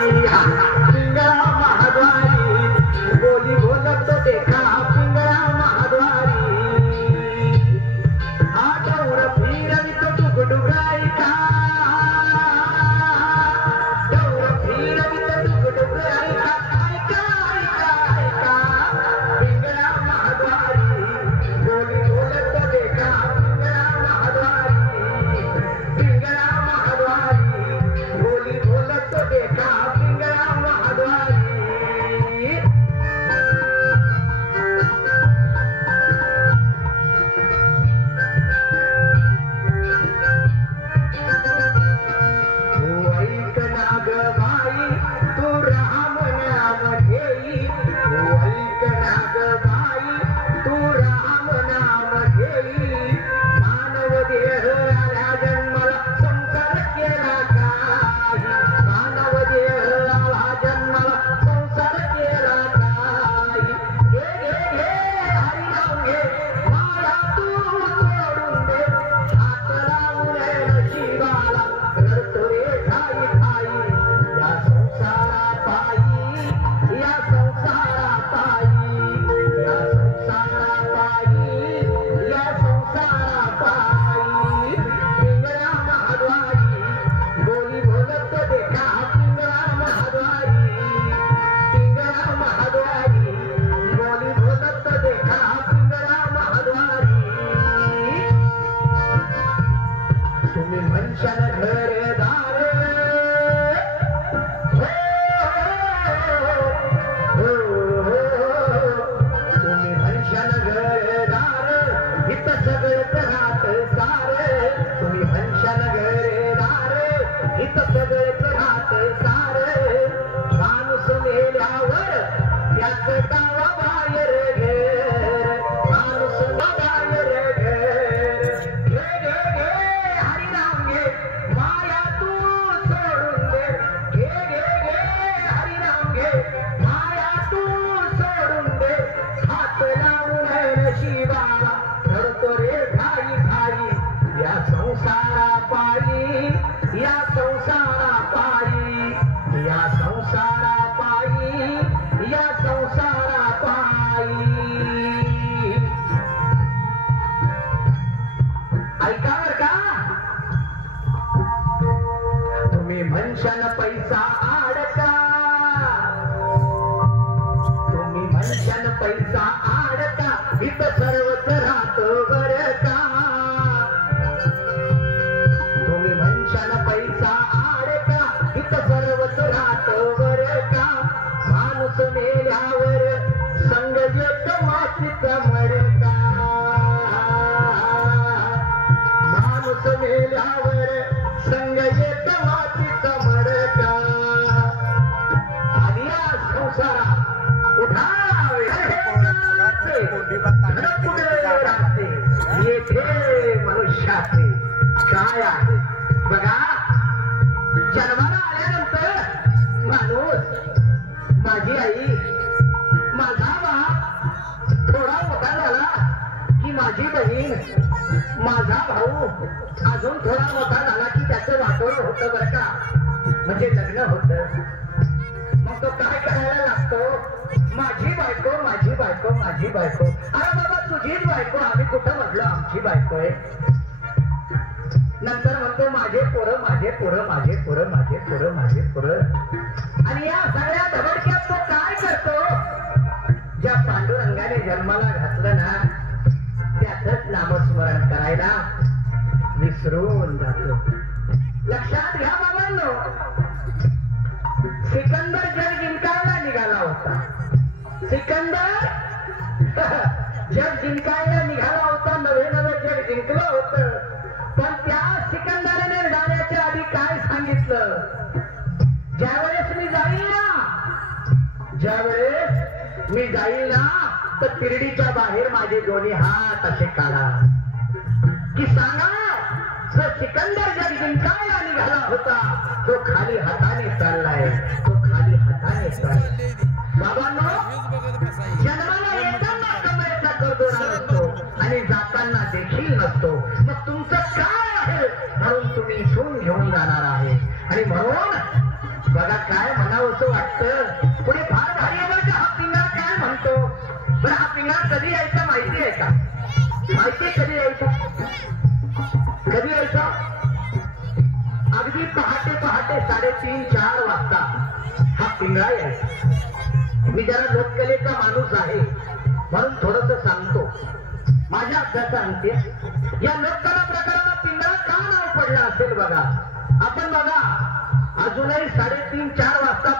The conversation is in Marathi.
पिंगळा महाद्वारी बोली बोलत देखा पिंगळा महाद्वारी आठवड फिरवित डुगडुगाई का डौर फिरवित डुगडुगाई का ऐका ऐका ऐका पिंगळा महाद्वारी बोली बोलत देखा पिंगळा महाद्वारी पिंगळा महाद्वारी बोली बोलत देखा मनुष्याचे काय आहे बघा. जन्माला आल्यानंतर माणूस, माझी आई, माझा बाप थोडा मोठा झाला की माझी बहीण, माझा भाऊ अजून थोडा मोठा झाला की त्याचं वाटोळं होतं बरं का, म्हणजे लग्न होतं. मग तो काय करायला लागतो, माझी बायको माझी बायको माझी बायको. अरे बाबा तुझीच बायको, आम्ही कुठं म्हटलं आमची बायको आहे. नंतर म्हणतो माझे पोरं माझे पोरं माझे पोरं माझे पोरं माझे पोरं. आणि या सगळ्या धडक्यात तो काय करतो, ज्या पांडुरंगाने जन्माला घातलं ना त्याच नामस्मरण करायला विसरून जातो. लक्षात घ्या बाबांनो, सिकंदर जग जिंकायला निघाला होता. सिकंदर जग जिंकायला निघाला होता, नवे नवे जग जिंकलं होतं. पण त्या सिकंदराने जाण्याच्या आधी काय सांगितलं, ज्यावेळेस मी जाईल ना तर तिरडीच्या बाहेर माझे दोन्ही हात असे काढा की सांगा जो सिकंदर जग जिंकायला निघाला होता तो खाली हाताने चाललाय, तो खाली हाताने चाललाय. बाबांनो, जन्माला येताना कमरेचा करदोरा नसतो आणि जाताना देखील नसतो. मग तुमचं काय आहे म्हणून तुम्ही इथून घेऊन जाणार आहे. आणि म्हणून बघा काय म्हणावं असं वाटतं. पुढे फार भारी आहे बरं का. हा पिंगळा काय म्हणतो बरं. हा पिंगळा कधी यायचा माहिती आहे का? माहिती आहे कधी यायचा? कधी यायचा? अगदी पहाटे पहाटे 3:30-4 वाजता हा पिंगळा यायचा. मी जरा लोककलेचा माणूस आहे म्हणून थोडस सांगतो. माझ्या अभ्यासांते या लोककला प्रकाराला पिंगळा का नाव पडलं असेल बघा. आपण बघा अजूनही 3:30-4 वाजता